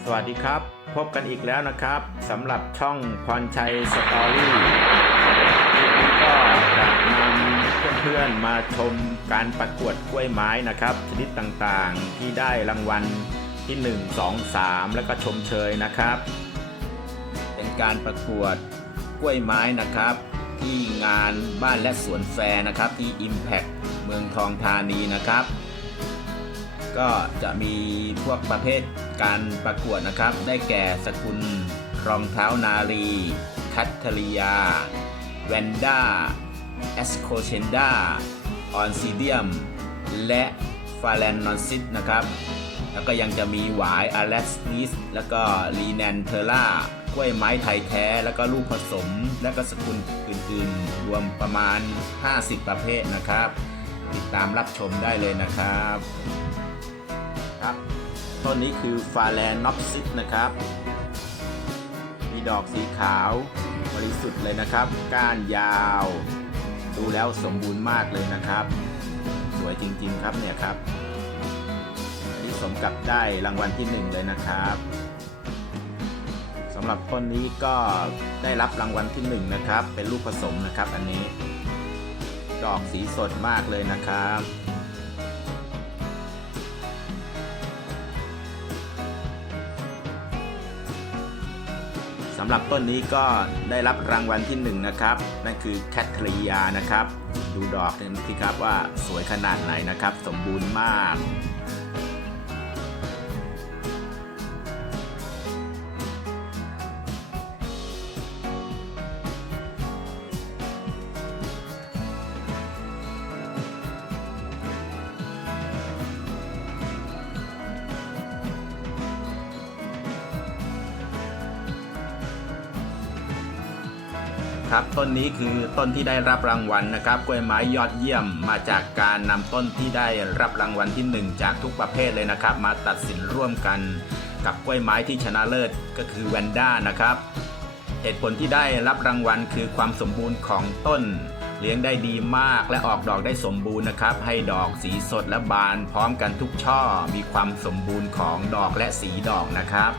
สวัสดีครับ พบกันอีกแล้วนะครับสำหรับช่องพรชัยสตอรี่ก็จะนำเพื่อนๆมาชมการประกวดกล้วยไม้นะครับ ชนิดต่างๆที่ได้รางวัลที่ 1 2 3 แล้วก็ชมเชยนะครับ เป็นการประกวดกล้วยไม้นะครับ ที่งานบ้านและสวนแฟร์นะครับที่ Impact เมืองทองธานีนะครับ ก็จะมีพวกประเภทการประกวดนะครับ ได้แก่สกุลรองเท้านารี คัตเทริยา แวนด้าเอสโคเชนดาออนซิเดียม และฟาแลนนอนซิตนะครับ แล้วก็ยังจะมีหวายอ l ล s นิส แล้วก็ลีแนนเทอร่ากล้วยไม้ไทยแท้ แล้วก็ลูกผสม และก็สกุลอื่นๆ รวมประมาณ 50 ประเภทนะครับ ติดตามรับชมได้เลยนะครับ ต้นนี้คือฟาแลนนอปซิสนะครับ มีดอกสีขาวบริสุทธิ์เลยนะครับ ก้านยาว ดูแล้วสมบูรณ์มากเลยนะครับ สวยจริงๆครับเนี่ยครับอันนี้สมกับได้รางวัลที่หนึ่งเลยนะครับสำหรับต้นนี้ก็ได้รับรางวัลที่หนึ่งนะครับ เป็นลูกผสมนะครับอันนี้ ดอกสีสดมากเลยนะครับำหรับต้นนี้ก็ได้รับรางวัลที่1นนะครับ นั่นคือแคทเรียนะครับ ดูดอกนสิครับว่าสวยขนาดไหนนะครับ สมบูรณ์มาก ครับต้นนี้คือต้นที่ได้รับรางวัลนะครับกล้วยไม้ยอดเยี่ยมมาจากการนำต้นที่ได้รับรางวัลที่ 1 จากทุกประเภทเลยนะครับ มาตัดสินร่วมกันกับกล้วยไม้ที่ชนะเลิศก็คือแวนด้านะครับเหตุผลที่ได้รับรางวัลคือความสมบูรณ์ของต้น เลี้ยงได้ดีมากและออกดอกได้สมบูรณ์นะครับ ให้ดอกสีสดและบานพร้อมกันทุกช่อมีความสมบูรณ์ของดอกและสีดอกนะครับ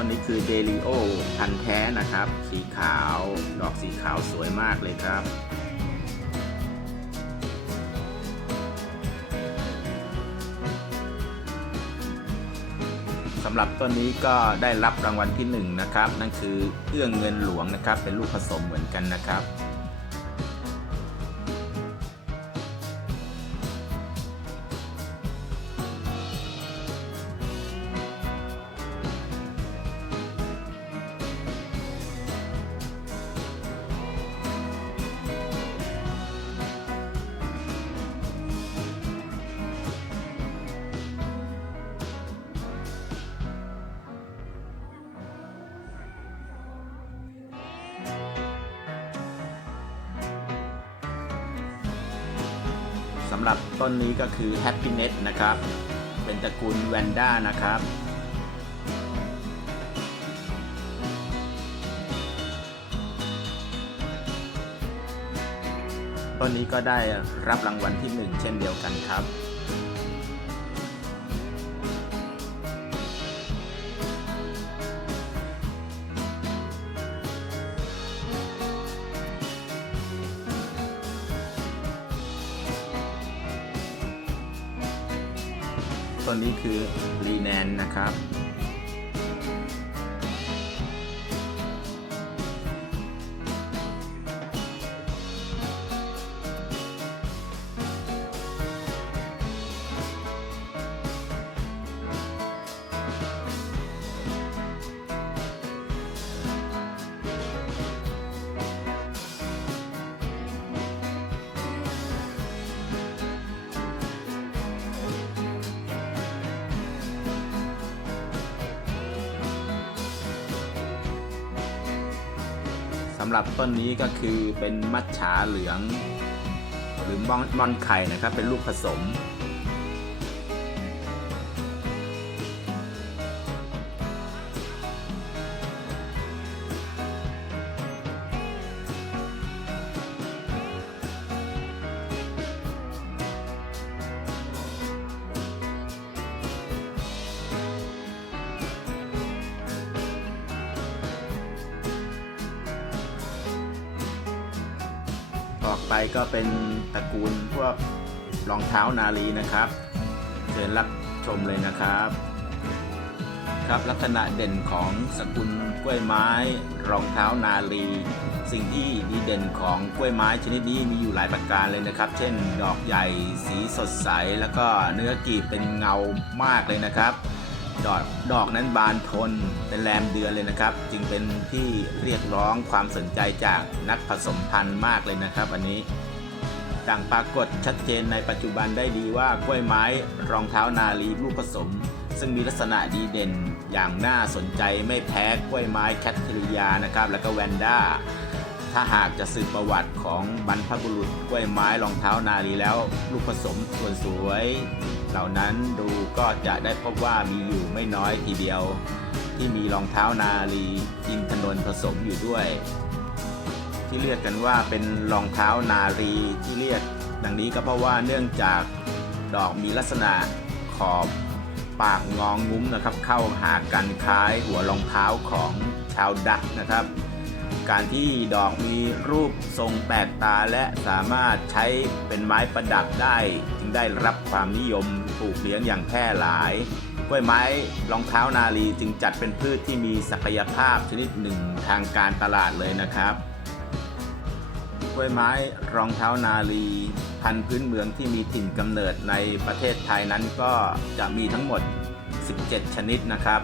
ต้นนี้คือเดลิโอพันแท้นะครับ สีขาว ดอกสีขาวสวยมากเลยครับสำหรับต้นนี้ก็ได้รับรางวัลที่ 1 นะครับ นั่นคือเอื้องเงินหลวงนะครับ เป็นลูกผสมเหมือนกันนะครับำหรับต้นนี้ก็คือ Happiness นะครับ เป็นตระกูลแวนด้านะครับต้นนี้ก็ได้รับรางวัลที่ 1 เช่นเดียวกันครับ ต้นนี้คือรีแนนนะครับำหรับต้นนี้ก็คือเป็นมัจฉาเหลือง หรือมอนไข่นะครับ เป็นลูกผสม ต่อไปก็เป็นตระกูลพวกรองเท้านาลีนะครับเชิญรับชมเลยนะครับ ครับลักษณะเด่นของสกุลกล้วยไม้ รองเท้านาลี สิ่งที่ดีเด่นของกล้วยไม้ชนิดนี้มีอยู่หลายประการเลยนะครับ เช่น ดอกใหญ่สีสดใส แล้วก็เนื้อกีบเป็นเงามากเลยนะครับ ดอกดอกนั้นบานทนเป็นแรมเดือนเลยนะครับ จึงเป็นที่เรียกร้องความสนใจจากนักผสมพันธุ์มากเลยนะครับ อันนี้ต่างปรากฏชัดเจนในปัจจุบันได้ดีว่ากล้วยไม้รองเท้านาลีลูกผสม ซึ่งมีลักษณะดีเด่นอย่างน่าสนใจไม่แพ้กล้วยไม้แคทเทริยานะครับ แล้วก็แวนด้า ถ้าหากจะสืบประวัติของบรรพบุรุษกล้วยไม้รองเท้านาลีแล้ว ลูกผสมส่วนสวย เหล่านั้นดูก็จะได้พบว่ามีอยู่ไม่น้อยทีเดียว ที่มีรองเท้านาลีอินทนนท์ผสมอยู่ด้วย ที่เรียกกันว่าเป็นรองเท้านารีที่เรียกดังนี้ก็เพราะว่าเนื่องจากดอกมีลักษณะขอบปากงองงุ้มนะครับ เข้าหากันคล้ายหัวรองเท้าของชาวดัตนะครับ การที่ดอกมีรูปทรงแปลกตาและสามารถใช้เป็นไม้ประดับได้ จึงได้รับความนิยมปลูกเลี้ยงอย่างแพร่หลายกล้วยไม้รองเท้านาลีจึงจัดเป็นพืชที่มีศักยภาพชนิดหนึ่งทางการตลาดเลยนะครับ กล้วยไม้รองเท้านาลีพันธุ์พื้นเมืองที่มีถิ่นกำเนิดในประเทศไทยนั้นก็จะมีทั้งหมด 17 ชนิดนะครับ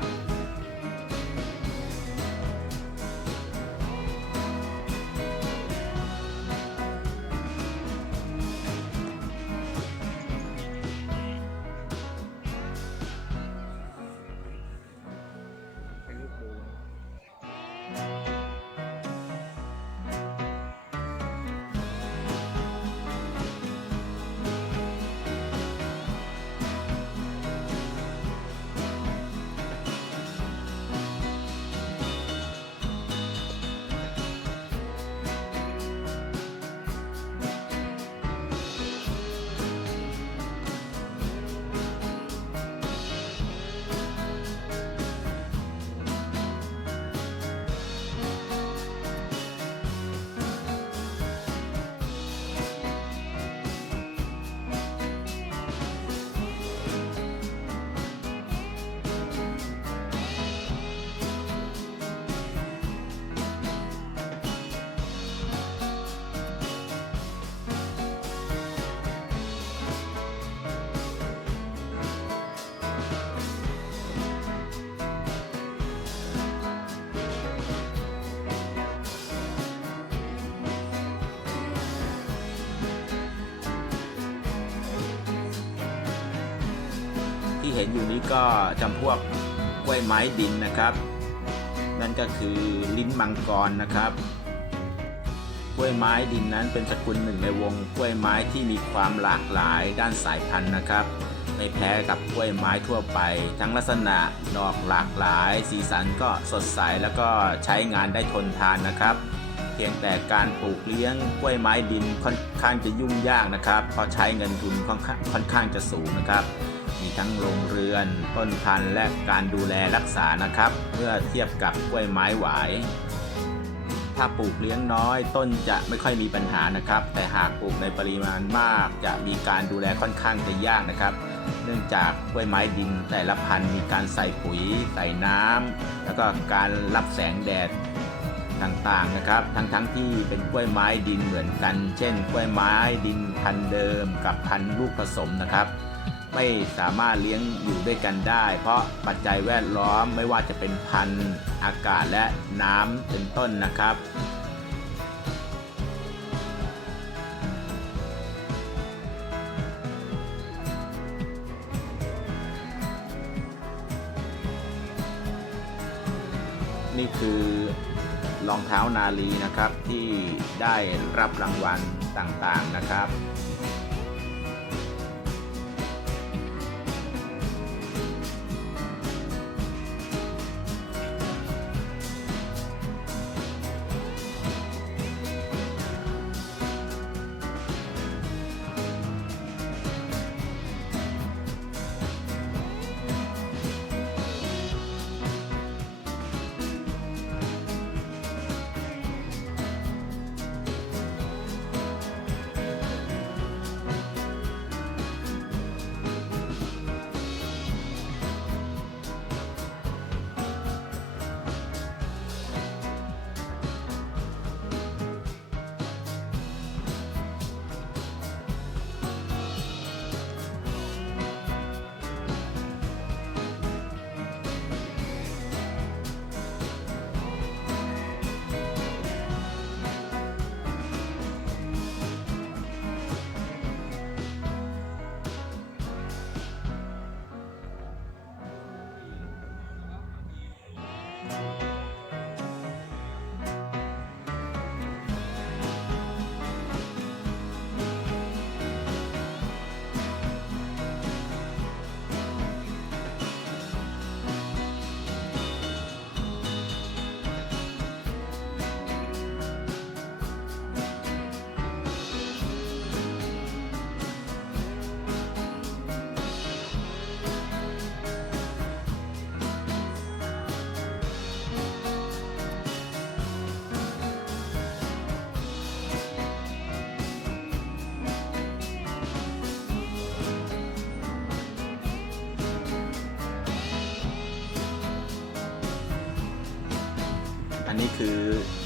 เห็นอยู่นี้ก็จำพวกกล้วยไม้ดินนะครับ นั่นก็คือลิ้นมังกรนะครับ กล้วยไม้ดินนั้นเป็นสกุลหนึ่งในวงกล้วยไม้ที่มีความหลากหลายด้านสายพันธุ์นะครับไม่แพ้กับกล้วยไม้ทั่วไป ทั้งลักษณะดอกหลากหลาย สีสันก็สดใสแล้วก็ใช้งานได้ทนทานนะครับ เพียงแต่การปลูกเลี้ยงกล้วยไม้ดินค่อนข้างจะยุ่งยากนะครับเพราะใช้เงินทุนค่อนข้างจะสูงนะครับ ทั้งโรงเรือน ต้นพันธุ์และการดูแลรักษานะครับ เมื่อเทียบกับกล้วยไม้หวาย ถ้าปลูกเลี้ยงน้อย ต้นจะไม่ค่อยมีปัญหานะครับ แต่หากปลูกในปริมาณมากจะมีการดูแลค่อนข้างจะยากนะครับ เนื่องจากกล้วยไม้ดินแต่ละพันธุ์มีการใส่ปุ๋ย ใส่น้ำแล้วก็การรับแสงแดดต่างๆนะครับ ทั้งๆทที่เป็นกล้วยไม้ดินเหมือนกัน เช่น กล้วยไม้ดินพันธุ์เดิมกับพันธุ์ลูกผสมนะครับ ไม่สามารถเลี้ยงอยู่ด้วยกันได้ เพราะปัจจัยแวดล้อมไม่ว่าจะเป็นพันธุ์อากาศและน้ำเป็นต้นนะครับ นี่คือรองเท้านาลีนะครับที่ได้รับรางวัลต่างๆนะครับ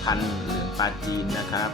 พันธุ์เหลืองปลาจีนนะครับ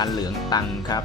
พันเหลืองตังครับ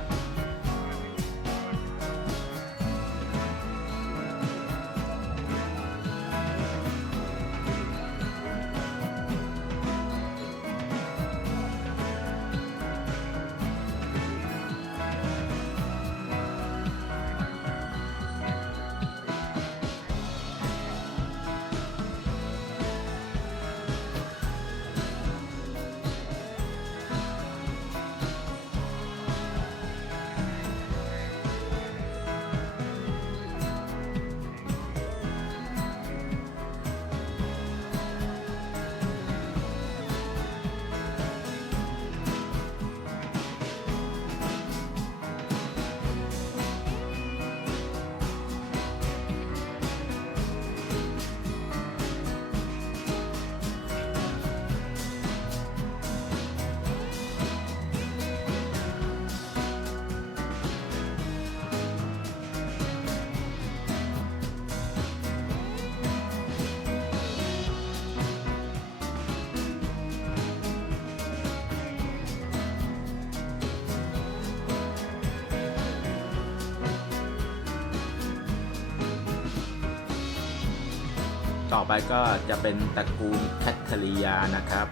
ไปก็จะเป็นตระกูลแคทเทอรียานะครับ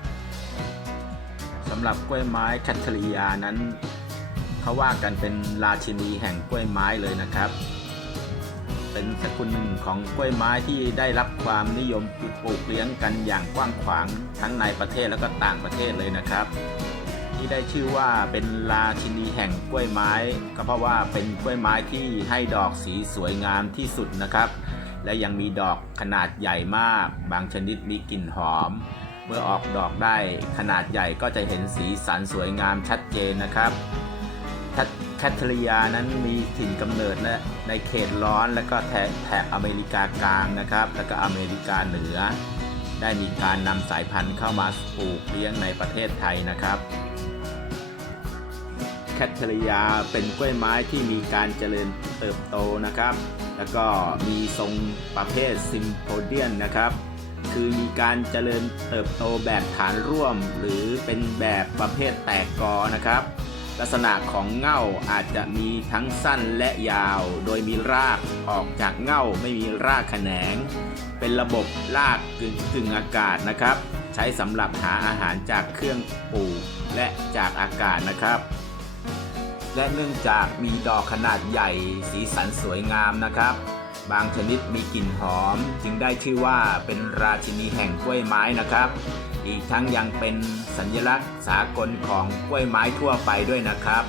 สำหรับกล้วยไม้แคทเทอรียานั้นเขาว่ากันเป็นราชินีแห่งกล้วยไม้เลยนะครับ เป็นสกุลหนึ่งของกล้วยไม้ที่ได้รับความนิยมปลูกเลี้ยงกันอย่างกว้างขวางทั้งในประเทศและก็ต่างประเทศเลยนะครับที่ได้ชื่อว่าเป็นราชินีแห่งกล้วยไม้ ก็เพราะว่าเป็นกล้วยไม้ที่ให้ดอกสีสวยงามที่สุดนะครับ และยังมีดอกขนาดใหญ่มาก บางชนิดมีกลิ่นหอม เมื่อออกดอกได้ขนาดใหญ่ก็จะเห็นสีสันสวยงามชัดเจนนะครับแคทเธอรียานั้นมีถิ่นกำเนิดและในเขตร้อนและก็แถบแถบอเมริกากลางนะครับ แล้วก็อเมริกาเหนือ ได้มีการนำสายพันธุ์เข้ามาปลูกเลี้ยงในประเทศไทยนะครับแคทเธอรียาเป็นกล้วยไม้ที่มีการเจริญเติบโตนะครับ แล้วก็มีทรงประเภทซิมโพเดียนนะครับ คือมีการเจริญเติบโตแบบฐานร่วม หรือเป็นแบบประเภทแตกกอนะครับ ลักษณะของเง่าอาจจะมีทั้งสั้นและยาว โดยมีรากออกจากเง่าไม่มีรากแขนง เป็นระบบรากกึ่งกึ่งอากาศนะครับ ใช้สำหรับหาอาหารจากเครื่องปลูกและจากอากาศนะครับ และเนื่องจากมีดอกขนาดใหญ่สีสันสวยงามนะครับ บางชนิดมีกลิ่นหอม จึงได้ชื่อว่าเป็นราชินีแห่งกล้วยไม้นะครับ อีกทั้งยังเป็นสัญลักษณ์สากลของกล้วยไม้ทั่วไปด้วยนะครับ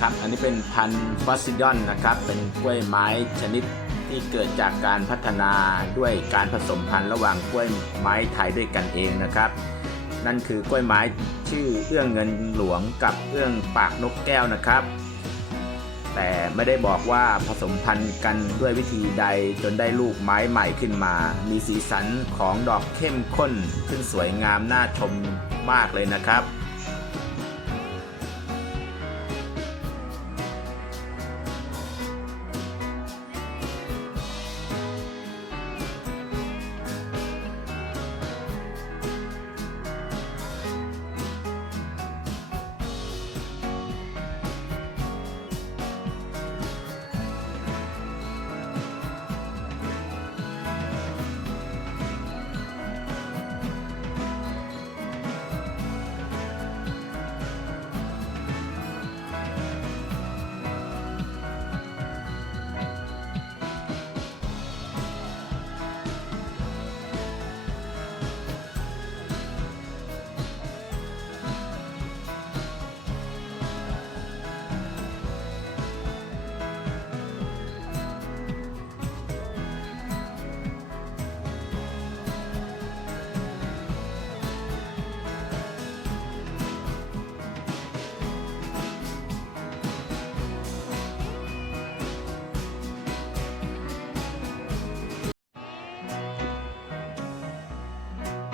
ครับ อันนี้เป็นพันธุ์ฟอสซิดอนนะครับ เป็นกล้วยไม้ชนิดที่เกิดจากการพัฒนาด้วยการผสมพันธุ์ระหว่างกล้วยไม้ไทยด้วยกันเองนะครับ นั่นคือกล้วยไม้ชชื่อเอื้องเงินหลวงกับเอื้องปากนกแก้วนะครับ แต่ไม่ได้บอกว่าผสมพันธุ์กันด้วยวิธีใดจนได้ลูกไม้ใหม่ขึ้นมา มีสีสันของดอกเข้มข้นซึ่งสวยงามน่าชมมากเลยนะครับ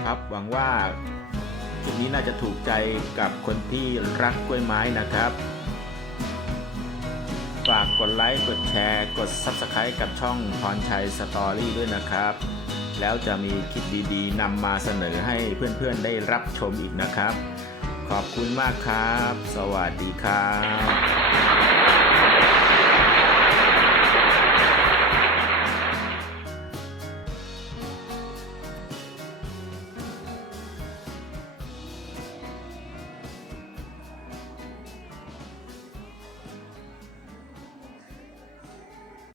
ครับ หวังว่าคลิปนี้น่าจะถูกใจกับคนที่รักกล้วยไม้นะครับ ฝากกดไลค์กดแชร์กด Subscribe กับช่องพรชัยสตอรี่ด้วยนะครับ แล้วจะมีคลิปดีๆนำมาเสนอให้เพื่อนๆได้รับชมอีกนะครับ ขอบคุณมากครับ สวัสดีครับ